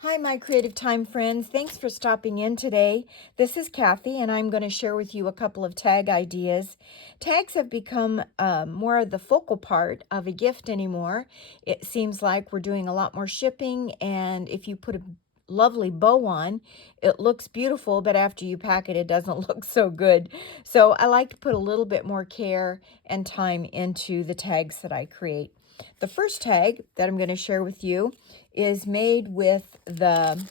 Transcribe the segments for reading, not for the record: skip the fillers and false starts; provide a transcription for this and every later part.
Hi, my Creative Time friends. Thanks for stopping in today. This is Kathy, and I'm going to share with you a couple of tag ideas. Tags have become more of the focal part of a gift anymore. It seems like we're doing a lot more shipping, and if you put a lovely bow on, it looks beautiful, but after you pack it, it doesn't look so good. So I like to put a little bit more care and time into the tags that I create. The first tag that I'm going to share with you is made with the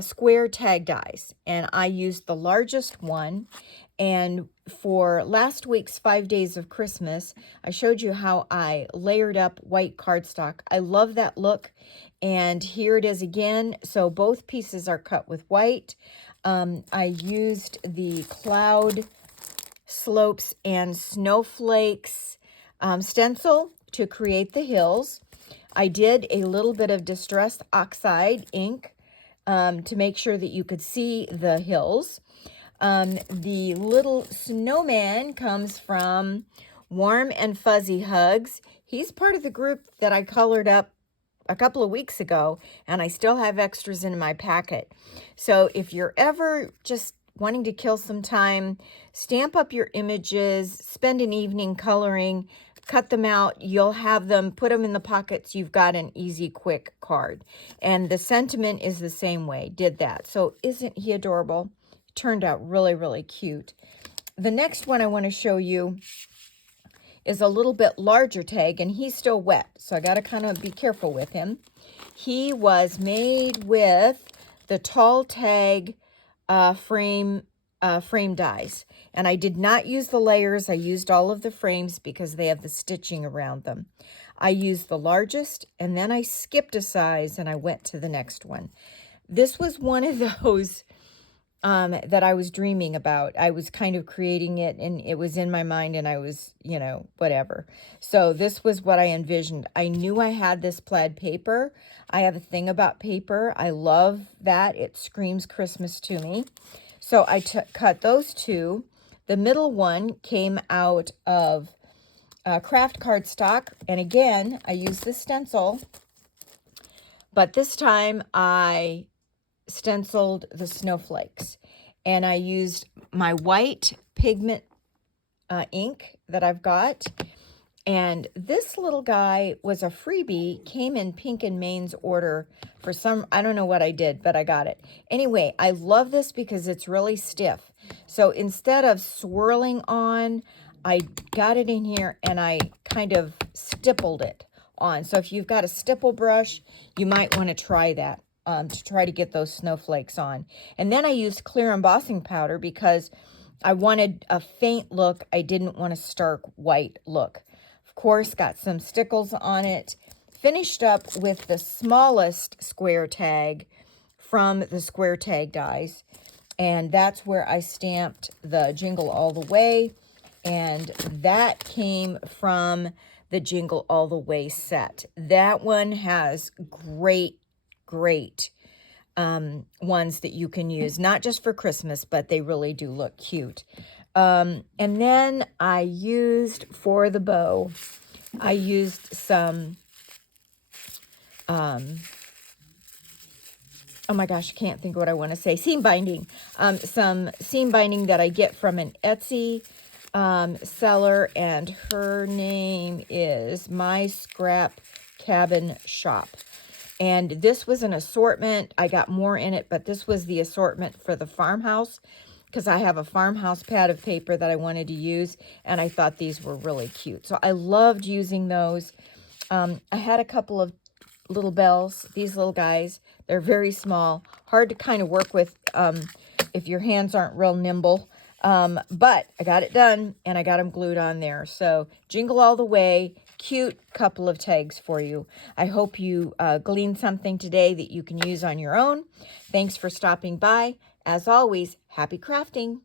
square tag dies, and I used the largest one. And for last week's 5 days of Christmas, I showed you how I layered up white cardstock. I love that look, and here it is again. So both pieces are cut with white. I used the cloud slopes and snowflakes stencil to create the hills. I did a little bit of distressed oxide ink to make sure that you could see the hills. The little snowman comes from Warm and Fuzzy Hugs. He's part of the group that I colored up a couple of weeks ago, and I still have extras in my packet. So if you're ever just wanting to kill some time, stamp up your images, spend an evening coloring, cut them out, you'll have them, put them in the pockets, you've got an easy, quick card. And the sentiment is the same way, did that. So isn't he adorable? Turned out really, really cute. The next one I want to show you is a little bit larger tag, and he's still wet, so I got to kind of be careful with him. He was made with the tall tag frame dies, and I did not use the layers. I used all of the frames because they have the stitching around them. I used the largest, and then I skipped a size and I went to the next one. This was one of those that I was dreaming about. I was kind of creating it, and it was in my mind, and I was, whatever. So this was what I envisioned. I knew I had this plaid paper. I have a thing about paper. I love that. It screams Christmas to me. So I cut those two. The middle one came out of craft cardstock, and again, I used the stencil, but this time I stenciled the snowflakes, and I used my white pigment ink that I've got. And this little guy was a freebie, came in Pink and Main's order for some, I don't know what I did, but I got it. Anyway, I love this because it's really stiff. So instead of swirling on, I got it in here and I kind of stippled it on. So if you've got a stipple brush, you might want to try that to try to get those snowflakes on. And then I used clear embossing powder because I wanted a faint look. I didn't want a stark white look. Of course, got some stickles on it. Finished up with the smallest square tag from the square tag dies. And that's where I stamped the Jingle All the Way. And that came from the Jingle All the Way set. That one has great ones that you can use, not just for Christmas, but they really do look cute. And then I used, for the bow, I used some, oh my gosh, I can't think of what I want to say, seam binding. Some seam binding that I get from an Etsy seller, and her name is My Scrap Cabin Shop. And this was an assortment. I got more in it, but this was the assortment for the farmhouse because I have a farmhouse pad of paper that I wanted to use, and I thought these were really cute. So I loved using those. I had a couple of little bells, these little guys. They're very small, hard to kind of work with if your hands aren't real nimble. But I got it done, and I got them glued on there. So Jingle All the Way, cute couple of tags for you. I hope you gleaned something today that you can use on your own. Thanks for stopping by. As always, happy crafting.